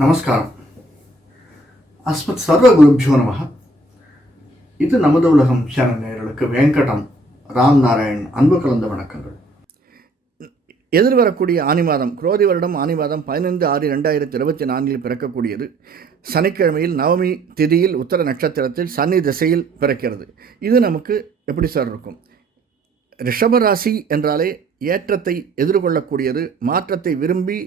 நமஸ்காரம். அஸ்மத் சர்வ குருபியோ நம. இது நமது உலகம் சேனல் நேயர்களுக்கு வெங்கடம் ராம் நாராயண் அன்பு கலந்த வணக்கங்கள். எதிர்வரக்கூடிய ஆனி மாதம், குரோதி வருடம் ஆனி மாதம் 15/6/2024 பிறக்கக்கூடியது. சனிக்கிழமையில் நவமி திதியில் உத்தர நட்சத்திரத்தில் சனி திசையில் பிறக்கிறது. இது நமக்கு எப்படி சார் இருக்கும்? ரிஷபராசி என்றாலே ஏற்றத்தை எதிர்கொள்ளக்கூடியது, மாற்றத்தை விரும்பி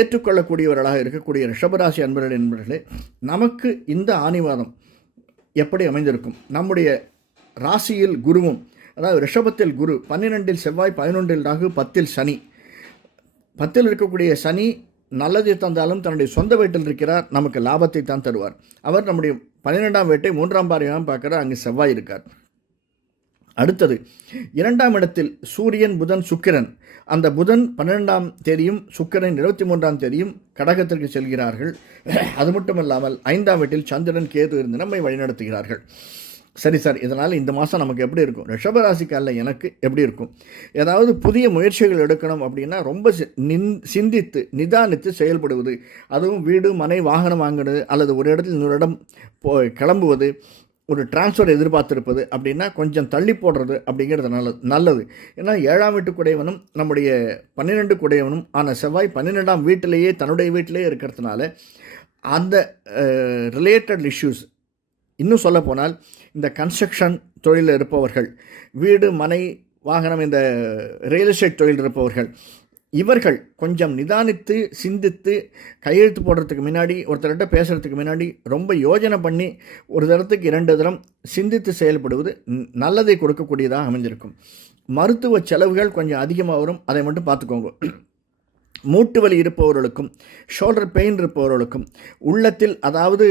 ஏற்றுக்கொள்ளக்கூடியவர்களாக இருக்கக்கூடிய ரிஷபராசி என்பவர்களே, நமக்கு இந்த ஆனி மாதம் எப்படி அமைந்திருக்கும்? நம்முடைய ராசியில் குருவும், அதாவது ரிஷபத்தில் குரு, 12இல் செவ்வாய், 11இல் ராகு, 10இல் சனி. 10இல் இருக்கக்கூடிய சனி நல்லதை தந்தாலும் தன்னுடைய சொந்த வீட்டில் இருக்கிறார், நமக்கு லாபத்தை தான் தருவார். அவர் நம்முடைய 12ஆம் வீட்டை 3ஆம் பார்வையாக பார்க்கிறார், அங்கு செவ்வாய் இருக்கார். அடுத்தது 2ஆம் இடத்தில் சூரியன், புதன், சுக்கிரன். அந்த புதன் 12ஆம் தேதியும் சுக்கிரன் 23ஆம் தேதியும் கடகத்திற்கு செல்கிறார்கள். அது மட்டுமல்லாமல் 5ஆம் வீட்டில் சந்திரன், கேது இருந்து நம்மை வழிநடத்துகிறார்கள். சரி சார், இதனால் இந்த மாதம் நமக்கு எப்படி இருக்கும்? ரிஷபராசிக்காரில் எனக்கு எப்படி இருக்கும்? ஏதாவது புதிய முயற்சிகள் எடுக்கணும் அப்படின்னா ரொம்ப சிந்தித்து நிதானித்து செயல்படுவது, அதுவும் வீடு மனை வாகனம் வாங்குறது, அல்லது ஒரு இடத்தில் இன்னொரு இடம் கிளம்புவது, ஒரு டிரான்ஸ்ஃபர் எதிர்பார்த்திருப்பது அப்படின்னா கொஞ்சம் தள்ளி போடுறது அப்படிங்கிறது நல்லது. ஏன்னா 7ஆம் வீட்டுக்குடையவனும் நம்முடைய 12 குடையவனும் ஆன செவ்வாய் 12ஆம் வீட்டிலேயே, தன்னுடைய வீட்டிலேயே இருக்கிறதுனால அந்த ரிலேட்டட் இஷ்யூஸ், இன்னும் சொல்லப்போனால் இந்த கன்ஸ்ட்ரக்ஷன் தொழிலில் இருப்பவர்கள், வீடு மனை வாகனம், இந்த ரியல் எஸ்டேட் தொழில் இருப்பவர்கள், இவர்கள் கொஞ்சம் நிதானித்து சிந்தித்து கையெழுத்து போடுறதுக்கு முன்னாடி, ஒருத்தர்கிட்ட பேசுகிறதுக்கு முன்னாடி ரொம்ப யோஜனை பண்ணி ஒரு தரத்துக்கு 2 தரம் சிந்தித்து செயல்படுவது நல்லதை கொடுக்கக்கூடியதாக அமைஞ்சிருக்கும். மருத்துவ செலவுகள் கொஞ்சம் அதிகமாக வரும், அதை மட்டும் பார்த்துக்கோங்க. மூட்டு வலி இருப்பவர்களுக்கும், ஷோல்டர் பெயின் இருப்பவர்களுக்கும், உள்ளத்தில் அதாவது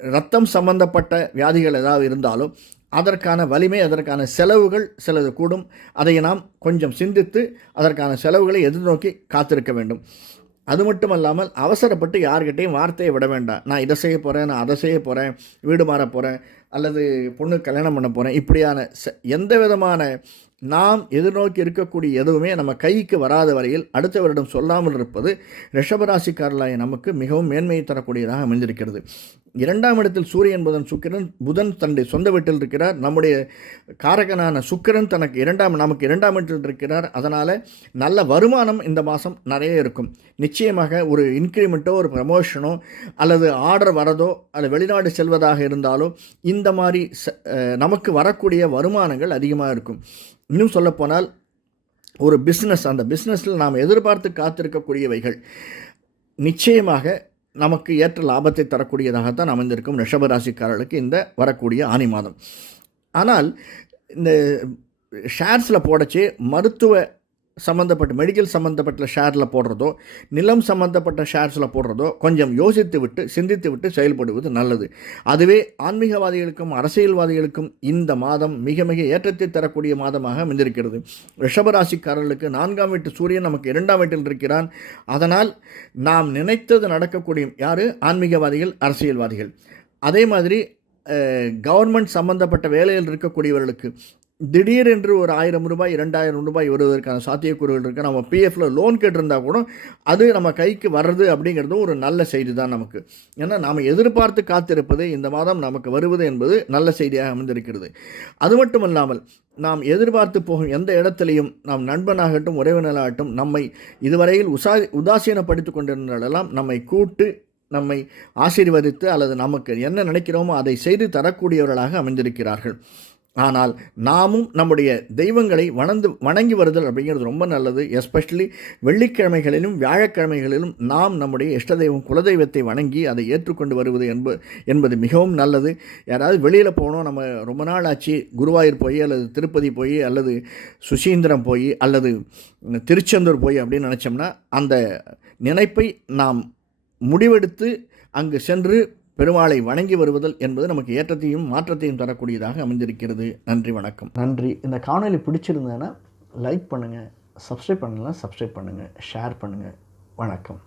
இரத்தம் சம்பந்தப்பட்ட வியாதிகள் ஏதாவது இருந்தாலும் அதற்கான வலிமை, அதற்கான செலவுகள் சிலது கூடும். அதை நாம் கொஞ்சம் சிந்தித்து அதற்கான செலவுகளை எதிர்நோக்கி காத்திருக்க வேண்டும். அது மட்டும் அல்லாமல் அவசரப்பட்டு யார்கிட்டையும் வார்த்தையை விட வேண்டாம். நான் இதை செய்ய போகிறேன், நான் அதை செய்ய போகிறேன், வீடு மாற போகிறேன், அல்லது பொண்ணு கல்யாணம் பண்ண போகிறேன், இப்படியான எந்த விதமான நாம் எதிர்நோக்கி இருக்கக்கூடிய எதுவுமே நம்ம கைக்கு வராத வரையில் அடுத்தவரிடம் சொல்லாமல் இருப்பது ரிஷபராசிக்காரர்களாய நமக்கு மிகவும் மேன்மையை தரக்கூடியதாக அமைந்திருக்கிறது. 2ஆம் இடத்தில் சூரியன், புதன், சுக்கிரன். புதன் தன்னுடைய சொந்த வீட்டில் இருக்கிறார். நம்முடைய காரகனான சுக்கிரன் நமக்கு 2ஆம் வீட்டில் இருக்கிறார். அதனால் நல்ல வருமானம் இந்த மாதம் நிறைய இருக்கும். நிச்சயமாக ஒரு இன்க்ரிமெண்ட்டோ, ஒரு ப்ரமோஷனோ, அல்லது ஆர்டர் வரதோ, அல்லது வெளிநாடு செல்வதாக இருந்தாலோ இந்த மாதிரி நமக்கு வரக்கூடிய வருமானங்கள் அதிகமாக இருக்கும். இன்னும் சொல்லப்போனால் ஒரு பிஸ்னஸ், அந்த பிஸ்னஸில் நாம் எதிர்பார்த்து காத்திருக்கக்கூடியவைகள் நிச்சயமாக நமக்கு ஏற்ற லாபத்தை தரக்கூடியதாகத்தான் அமைந்திருக்கும் ரிஷபராசிக்காரர்களுக்கு இந்த வரக்கூடிய ஆனி மாதம். ஆனால் இந்த ஷேர்ஸில் போடச்சே மருத்துவ சம்மந்தப்பட்ட, மெடிக்கல் சம்மந்தப்பட்ட ஷேரில் போடுறதோ, நிலம் சம்மந்தப்பட்ட ஷேர்ஸில் போடுறதோ கொஞ்சம் யோசித்து விட்டு சிந்தித்து விட்டு செயல்படுவது நல்லது. அதுவே ஆன்மீகவாதிகளுக்கும் அரசியல்வாதிகளுக்கும் இந்த மாதம் மிக மிக ஏற்றத்தை தரக்கூடிய மாதமாக அமைந்திருக்கிறது. ரிஷபராசிக்காரர்களுக்கு 4ஆம் வீட்டு சூரியன் நமக்கு 2ஆம் வீட்டில் இருக்கிறான். அதனால் நாம் நினைத்தது நடக்கக்கூடிய யார்? ஆன்மீகவாதிகள், அரசியல்வாதிகள். அதே மாதிரி கவர்மெண்ட் சம்மந்தப்பட்ட வேலையில் இருக்கக்கூடியவர்களுக்கு திடீரென்று ஒரு 1000 ரூபாய் 2000 ரூபாய் வருவதற்கான சாத்தியக்கூறுகள் இருக்குது. நம்ம பிஎஃப்ல லோன் கேட்டிருந்தால் கூட அது நம்ம கைக்கு வர்றது அப்படிங்கிறது ஒரு நல்ல செய்தி தான் நமக்கு. ஏன்னா நாம் எதிர்பார்த்து காத்திருப்பது இந்த மாதம் நமக்கு வருவது என்பது நல்ல செய்தியாக அமைந்திருக்கிறது. அது மட்டும் இல்லாமல் நாம் எதிர்பார்த்து போகும் எந்த இடத்துலையும் நாம் நண்பனாகட்டும் உறவினராகட்டும் நம்மை இதுவரையில் உதாசீனப்படுத்தி கொண்டிருந்தாலெல்லாம் நம்மை கூட்டு, நம்மை ஆசீர்வதித்து, அல்லது நமக்கு என்ன நினைக்கிறோமோ அதை செய்து தரக்கூடியவர்களாக அமைந்திருக்கிறார்கள். ஆனால் நாமும் நம்முடைய தெய்வங்களை வணங்கி வருதல் அப்படிங்கிறது ரொம்ப நல்லது. எஸ்பெஷலி வெள்ளிக்கிழமைகளிலும் வியாழக்கிழமைகளிலும் நாம் நம்முடைய இஷ்ட தெய்வம், குலதெய்வத்தை வணங்கி அதை ஏற்றுக்கொண்டு வருவது என்பது மிகவும் நல்லது. யாராவது வெளியில் போகணும், நம்ம ரொம்ப நாள் ஆச்சு, குருவாயூர் போய், அல்லது திருப்பதி போய், அல்லது சுசீந்திரம் போய், அல்லது திருச்செந்தூர் போய் அப்படின்னு நினச்சோம்னா அந்த நினைப்பை நாம் முடிவெடுத்து அங்கு சென்று பெருமாளை வணங்கி வருவதல் என்பது நமக்கு ஏற்றத்தையும் மாற்றத்தையும் தரக்கூடியதாக அமைந்திருக்கிறது. நன்றி, வணக்கம். நன்றி. இந்த காணொலி பிடிச்சிருந்தேன்னா லைக் பண்ணுங்கள், சப்ஸ்கிரைப் பண்ணலாம் சப்ஸ்கிரைப் பண்ணுங்கள், ஷேர் பண்ணுங்கள். வணக்கம்.